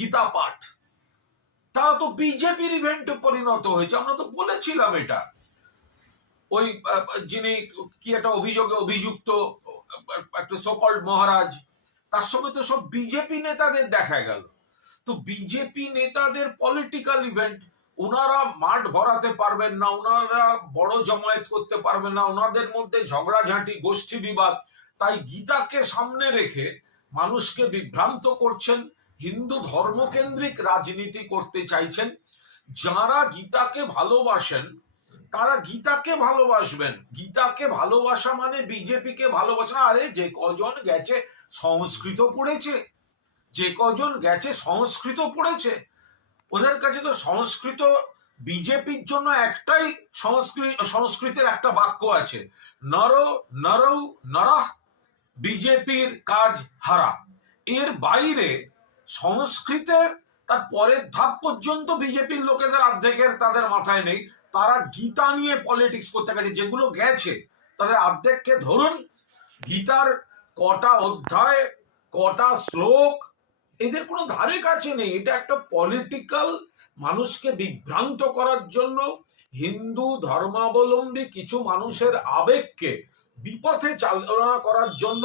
গীতা পাঠ, তারা তো বিজেপির ইভেন্টে পরিণত হয়েছে। আমরা তো বলেছিলাম এটা। ওই যিনি কি একটা অভিযোগে অভিযুক্ত একটা সকল্ড মহারাজ, তার সঙ্গে তো সব বিজেপি নেতাদের দেখা গেল। তো বিজেপি নেতাদের পলিটিক্যাল ইভেন্ট, ওনারা মাঠ ভরাতে পারবেন না, ওনারা বড় জমায়েত করতে পারবেন না, ওনাদের মধ্যে ঝগড়াঝাঁটি, গোষ্ঠী বিবাদ, তাই গীতাকে সামনে রেখে মানুষকে বিভ্রান্ত করছেন, হিন্দু ধর্মকেন্দ্রিক রাজনীতি করতে চাইছেন। যারা গীতাকে ভালোবাসেন তারা গীতাকে ভালোবাসবেন। গীতাকে ভালোবাসা মানে বিজেপিকে ভালোবাসা। আরে যে কজন গেছে সংস্কৃত পড়েছে, যে কজন গেছে সংস্কৃত পড়েছে, ওদের কাছে তো সংস্কৃত, বিজেপির জন্য একটাই সংস্কৃতের একটা বাক্য আছে, নর নরৌ নরঃ বিজেপির কাজ হারা। এর বাইরে সংস্কৃতের তার পরের ধাপ পর্যন্ত বিজেপির লোকেদের অর্ধেকের তাদের মাথায় নেই। তারা গীতা নিয়ে পলিটিক্স করতে গেছে, যেগুলো গেছে তাদের অর্ধেককে ধরুন, গীতার কটা অধ্যায়, কটা শ্লোক, এদের কোনো ধারে কাছে নেই। এটা একটা পলিটিক্যাল, মানুষকে বিভ্রান্ত করার জন্য, হিন্দু ধর্মাবলম্বী কিছু মানুষের আবেগকে বিপথে চালনা করার জন্য